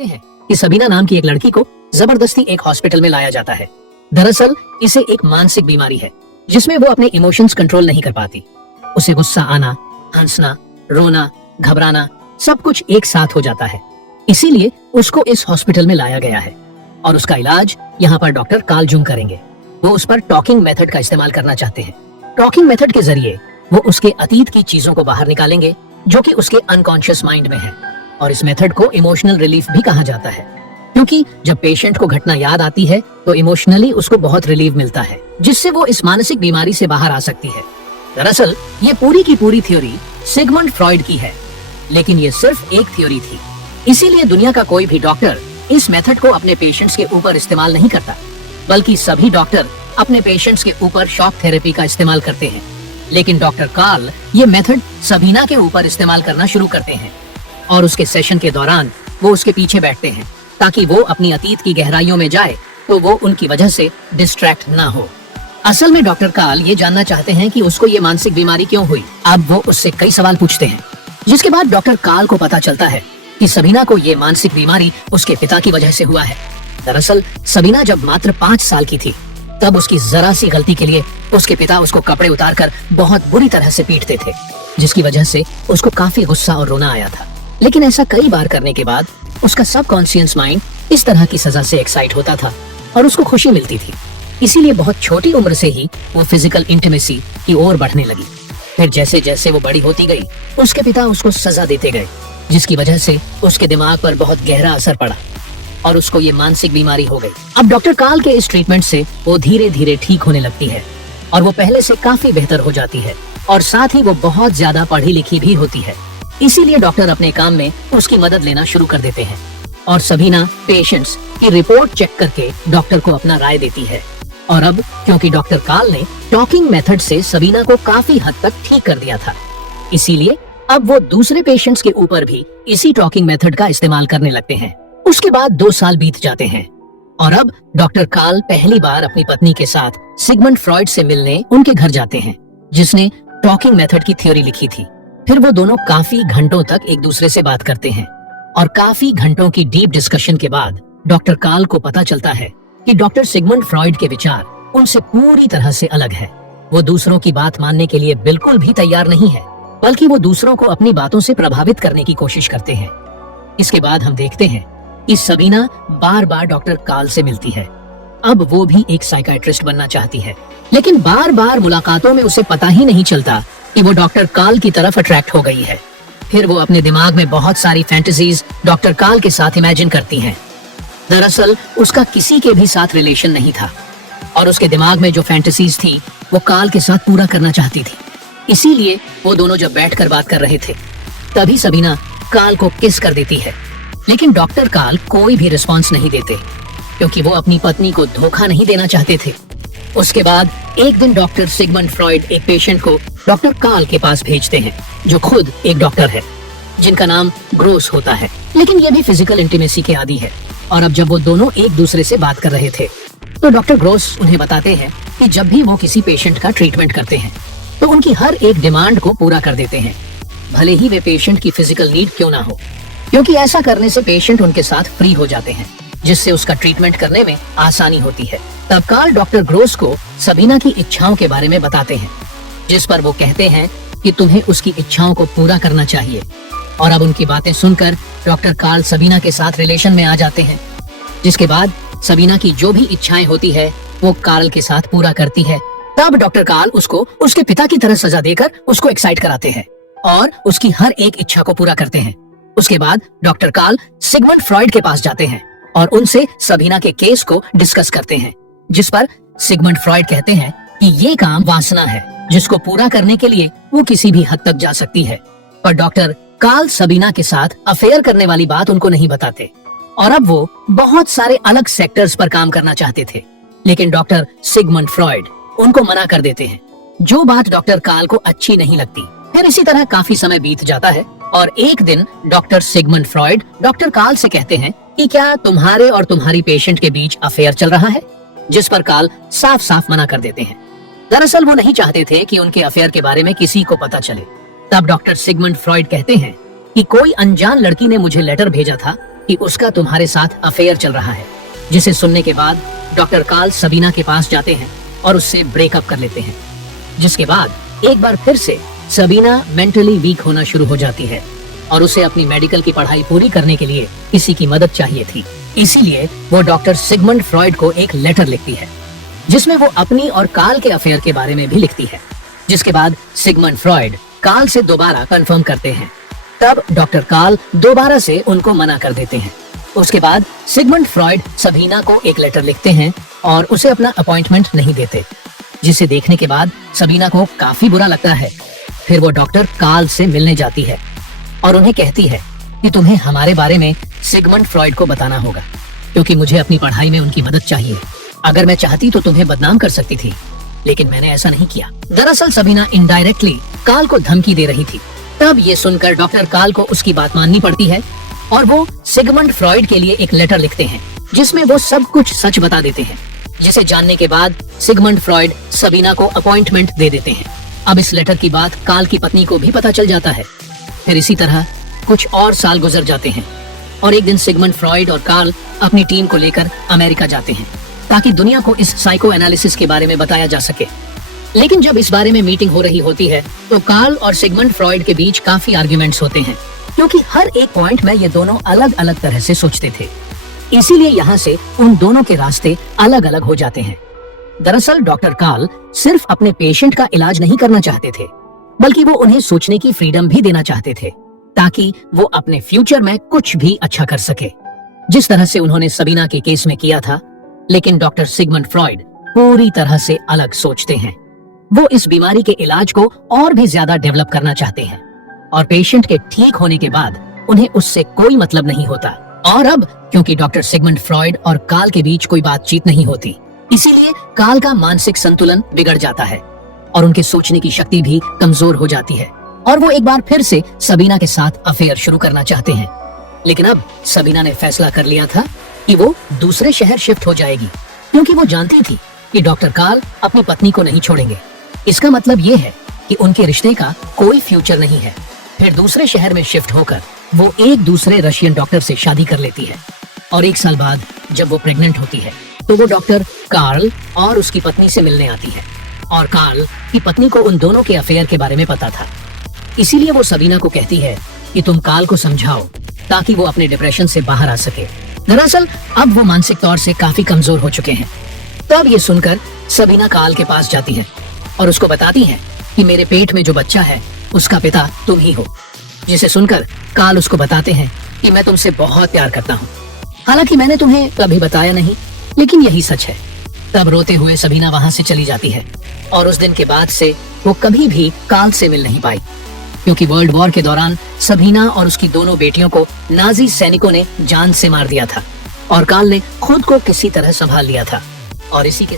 देखते हैं कि सबीना नाम की एक लड़की को जबरदस्ती एक हॉस्पिटल में लाया जाता है। दरअसल इसे एक मानसिक बीमारी है जिसमें वो अपने इमोशंस कंट्रोल नहीं कर पाती। उसे गुस्सा आना, हंसना, रोना, घबराना सब कुछ एक साथ हो जाता है। इसीलिए उसको इस हॉस्पिटल में लाया गया है और उसका इलाज यहाँ पर डॉक्टर कार्ल जुंग करेंगे। वो उस पर टॉकिंग मेथड का इस्तेमाल करना चाहते हैं। टॉकिंग मेथड के जरिए वो उसके अतीत की चीजों को बाहर निकालेंगे जो कि उसके अनकॉन्शियस माइंड में है। और इस मेथड को इमोशनल रिलीफ भी कहा जाता है, क्योंकि जब पेशेंट को घटना याद आती है तो इमोशनली उसको बहुत रिलीफ मिलता है, जिससे वो इस मानसिक बीमारी से बाहर आ सकती है। दरअसल ये पूरी की पूरी थ्योरी सिगमंड फ्रॉइड की है, लेकिन ये सिर्फ एक थ्योरी थी। इसीलिए दुनिया का कोई भी डॉक्टर इस मेथड को अपने पेशेंट्स के ऊपर इस्तेमाल नहीं करता, बल्कि सभी डॉक्टर अपने पेशेंट्स के ऊपर शॉक थेरेपी का इस्तेमाल करते हैं। लेकिन डॉक्टर कार्ल ये मेथड सबीना के ऊपर इस्तेमाल करना शुरू करते हैं और उसके सेशन के दौरान वो उसके पीछे बैठते हैं ताकि वो अपनी अतीत की गहराइयों में जाए तो वो उनकी वजह से डिस्ट्रैक्ट ना हो। असल में डॉक्टर कार्ल ये जानना चाहते हैं कि उसको ये मानसिक बीमारी क्यों हुई। अब वो उससे कई सवाल पूछते हैं, जिसके बाद डॉक्टर कार्ल को पता चलता है कि सबीना को ये मानसिक बीमारी उसके पिता की वजह से हुआ है। दरअसल सबीना जब मात्र 5 साल की थी तब उसकी जरा सी गलती के लिए उसके पिता उसको कपड़े उतारकर बहुत बुरी तरह से पीटते थे, जिसकी वजह से उसको काफी गुस्सा और रोना आया था। लेकिन ऐसा कई बार करने के बाद उसका सबकॉन्शियस माइंड इस तरह की सजा से एक्साइट होता था और उसको खुशी मिलती थी। इसीलिए बहुत छोटी उम्र से ही वो फिजिकल इंटीमेसी की ओर बढ़ने लगी। फिर जैसे जैसे वो बड़ी होती गई उसके पिता उसको सजा देते गए, जिसकी वजह से उसके दिमाग पर बहुत गहरा असर पड़ा और उसको ये मानसिक बीमारी हो गई। अब डॉक्टर कार्ल के इस ट्रीटमेंट से वो धीरे धीरे ठीक होने लगती है और वो पहले से काफी बेहतर हो जाती है और साथ ही वो बहुत ज्यादा पढ़ी लिखी भी होती है। इसीलिए डॉक्टर अपने काम में उसकी मदद लेना शुरू कर देते हैं और सबीना पेशेंट्स की रिपोर्ट चेक करके डॉक्टर को अपना राय देती है। और अब क्योंकि डॉक्टर कार्ल ने टॉकिंग मेथड से सबीना को काफी हद तक ठीक कर दिया था, इसीलिए अब वो दूसरे पेशेंट्स के ऊपर भी इसी टॉकिंग मेथड का इस्तेमाल करने लगते हैं। उसके बाद 2 साल बीत जाते हैं और अब डॉक्टर कार्ल पहली बार अपनी पत्नी के साथ सिगमंड फ्रॉइड से मिलने उनके घर जाते हैं, जिसने टॉकिंग मेथड की थ्योरी लिखी थी। फिर वो दोनों काफी घंटों तक एक दूसरे से बात करते हैं और काफी घंटों की डीप डिस्कशन के बाद डॉक्टर कार्ल को पता चलता है कि डॉक्टर सिगमंड फ्रॉइड के विचार उनसे पूरी तरह से अलग है। वो दूसरों की बात मानने के लिए बिल्कुल भी तैयार नहीं है, बल्कि वो दूसरों को अपनी बातों से प्रभावित करने की कोशिश करते हैं। इसके बाद हम देखते हैं कि सबीना बार बार डॉक्टर कार्ल से मिलती है। अब वो भी एक साइकियाट्रिस्ट बनना चाहती है, लेकिन बार बार मुलाकातों में उसे पता ही नहीं चलता कि वो डॉक्टर कार्ल की तरफ अट्रैक्ट हो गई है। फिर वो अपने दिमाग में बहुत सारी फैंटेसीज डॉक्टर कार्ल के साथ इमेजिन करती हैं। दरअसल उसका किसी के भी साथ रिलेशन नहीं था और उसके दिमाग में जो फैंटेसीज थी वो कार्ल के साथ पूरा करना चाहती थी। इसीलिए वो दोनों जब बैठकर बात कर रहे थे तभी सबीना कार्ल को किस कर देती है, लेकिन डॉक्टर कार्ल कोई भी रिस्पॉन्स नहीं देते क्योंकि वो अपनी पत्नी को धोखा नहीं देना चाहते थे। उसके बाद एक दिन डॉक्टर सिगमंड फ्रॉइड एक पेशेंट को डॉक्टर कार्ल के पास भेजते हैं, जो खुद एक डॉक्टर है जिनका नाम ग्रोस होता है, लेकिन ये भी फिजिकल इंटीमेसी के आदी है। और अब जब वो दोनों एक दूसरे से बात कर रहे थे तो डॉक्टर ग्रोस उन्हें बताते हैं कि जब भी वो किसी पेशेंट का ट्रीटमेंट करते हैं तो उनकी हर एक डिमांड को पूरा कर देते हैं, भले ही वे पेशेंट की फिजिकल नीड क्यों ना हो, क्योंकि ऐसा करने से पेशेंट उनके साथ फ्री हो जाते हैं, जिससे उसका ट्रीटमेंट करने में आसानी होती है। तब कार्ल डॉक्टर ग्रोस को सबीना की इच्छाओं के बारे में बताते हैं, जिस पर वो कहते हैं कि तुम्हें उसकी इच्छाओं को पूरा करना चाहिए। और अब उनकी बातें सुनकर डॉक्टर कार्ल सबीना के साथ रिलेशन में आ जाते हैं, जिसके बाद सबीना की जो भी इच्छाएं होती है वो कार्ल के साथ पूरा करती है। तब डॉक्टर कार्ल उसको उसके पिता की तरह सजा देकर उसको एक्साइट कराते हैं और उसकी हर एक इच्छा को पूरा करते हैं। उसके बाद डॉक्टर कार्ल सिगमंड फ्रॉइड के पास जाते हैं और उनसे सबीना के केस को डिस्कस करते हैं, जिस पर सिगमंड फ्रॉइड कहते हैं कि ये काम वासना है जिसको पूरा करने के लिए वो किसी भी हद तक जा सकती है। पर डॉक्टर कार्ल सबीना के साथ अफेयर करने वाली बात उनको नहीं बताते और अब वो बहुत सारे अलग सेक्टर्स पर काम करना चाहते थे, लेकिन डॉक्टर सिगमंड फ्रॉइड उनको मना कर देते हैं, जो बात डॉक्टर कार्ल को अच्छी नहीं लगती। फिर इसी तरह काफी समय बीत जाता है और एक दिन doctor Sigmund Freud doctor Carl से कहते हैं कि क्या तुम्हारे और तुम्हारी पेशेंट के बीच अफेयर चल रहा है, जिस पर कार्ल साफ साफ मना कर देते हैं। दरअसल वो नहीं चाहते थे कि उनके अफेयर के बारे में किसी को पता चले। तब डॉक्टर सिगमंड फ्रॉइड कहते हैं कि कोई अनजान लड़की ने मुझे लेटर भेजा था कि उसका तुम्हारे साथ अफेयर चल रहा है, जिसे सुनने के बाद डॉक्टर कार्ल सबीना के पास जाते हैं और उससे ब्रेकअप कर लेते हैं। जिसके बाद एक बार फिर से सबीना मेंटली वीक होना शुरू हो जाती है और उसे अपनी मेडिकल की पढ़ाई पूरी करने के लिए किसी की मदद चाहिए थी। इसीलिए वो डॉक्टर सिगमंड फ्रॉइड को एक लेटर लिखती है, जिसमें वो अपनी और कार्ल के अफेयर के बारे में भी लिखती है। जिसके बाद सिगमंड फ्रॉइड कार्ल से दोबारा कंफर्म करते हैं। तब डॉक्टर कार्ल दोबारा से उनको मना कर देते हैं। उसके बाद सिगमंड फ्रॉइड सबीना को एक लेटर लिखते हैं और उसे अपना अपॉइंटमेंट नहीं देते, जिसे देखने के बाद सबीना को काफी बुरा लगता है। फिर वो डॉक्टर कार्ल से मिलने जाती है और उन्हें कहती है कि तुम्हें हमारे बारे में सिगमंड फ्रॉइड को बताना होगा, क्योंकि मुझे अपनी पढ़ाई में उनकी मदद चाहिए। अगर मैं चाहती तो तुम्हें बदनाम कर सकती थी, लेकिन मैंने ऐसा नहीं किया। दरअसल सबीना इनडायरेक्टली कार्ल को धमकी दे रही थी। तब ये सुनकर डॉक्टर कार्ल को उसकी बात माननी पड़ती है और वो सिगमंड फ्रॉइड के लिए एक लेटर लिखते हैं, जिसमें वो सब कुछ सच बता देते हैं। जिसे जानने के बाद सिगमंड फ्रॉइड सबीना को अपॉइंटमेंट दे देते हैं। अब इस लेटर की बात कार्ल की पत्नी को भी पता चल जाता है। फिर इसी तरह कुछ और साल गुजर जाते हैं और एक दिन सिगमंड फ्रॉइड और कार्ल अपनी टीम को लेकर अमेरिका जाते हैं, ताकि दुनिया को इस साइको एनालिसिस के बारे में बताया जा सके। लेकिन जब इस बारे में मीटिंग हो रही होती है तो कार्ल और सिगमंड फ्रॉइड के बीच काफी आर्ग्यूमेंट्स होते हैं, क्योंकि हर एक पॉइंट में ये दोनों अलग अलग तरह से सोचते थे। इसीलिए यहाँ से उन दोनों के रास्ते अलग अलग हो जाते हैं। दरअसल डॉक्टर कार्ल सिर्फ अपने पेशेंट का इलाज नहीं करना चाहते थे, बल्कि वो उन्हें सोचने की फ्रीडम भी देना चाहते थे, ताकि वो अपने फ्यूचर में कुछ भी अच्छा कर सके, जिस तरह से उन्होंने सबीना के केस में किया था। लेकिन डॉक्टर सिगमंड फ्रॉइड पूरी तरह से अलग सोचते हैं। वो इस बीमारी के इलाज को और भी ज्यादा डेवलप करना चाहते हैं और पेशेंट के ठीक होने के बाद उन्हें उससे कोई मतलब नहीं होता। और अब क्योंकि डॉक्टर सिगमंड फ्रॉइड और कार्ल के बीच कोई बातचीत नहीं होती, इसीलिए कार्ल का मानसिक संतुलन बिगड़ जाता है और उनके सोचने की शक्ति भी कमजोर हो जाती है और वो एक बार फिर से सबीना के साथ अफेयर शुरू करना चाहते हैं। लेकिन अब सबीना ने फैसला कर लिया था कि वो दूसरे शहर शिफ्ट हो जाएगी, क्योंकि वो जानती थी कि डॉक्टर कार्ल अपनी पत्नी को नहीं छोड़ेंगे। इसका मतलब ये है कि उनके रिश्ते का कोई फ्यूचर नहीं है। फिर दूसरे शहर में शिफ्ट होकर वो एक दूसरे रशियन डॉक्टर से शादी कर लेती है और एक साल बाद जब वो प्रेग्नेंट होती है तो वो डॉक्टर कार्ल और उसकी पत्नी से मिलने आती है। और कार्ल की पत्नी को उन दोनों के अफेयर के बारे में पता था, इसीलिए वो सबीना को कहती है कि तुम कार्ल को समझाओ ताकि वो अपने डिप्रेशन से बाहर आ सके। दरअसल अब वो मानसिक तौर से काफी कमजोर हो चुके हैं। तब ये सुनकर सबीना कार्ल के पास जाती है और उसको बताती है कि मेरे पेट में जो बच्चा है उसका पिता तुम ही हो। जिसे सुनकर कार्ल उसको बताते हैं कि मैं तुमसे बहुत प्यार करता हूँ, हालांकि मैंने तुम्हें कभी बताया नहीं, लेकिन यही सच है। तब रोते हुए सबीना वहाँ से चली जाती है और उस दिन के बाद से वो कभी भी कार्ल से मिल नहीं पाई, क्योंकि वर्ल्ड वॉर के दौरान सबीना और उसकी दोनों बेटियों को नाजी सैनिकों ने जान से मार दिया था और कार्ल ने खुद को किसी तरह संभाल लिया था। और इसी के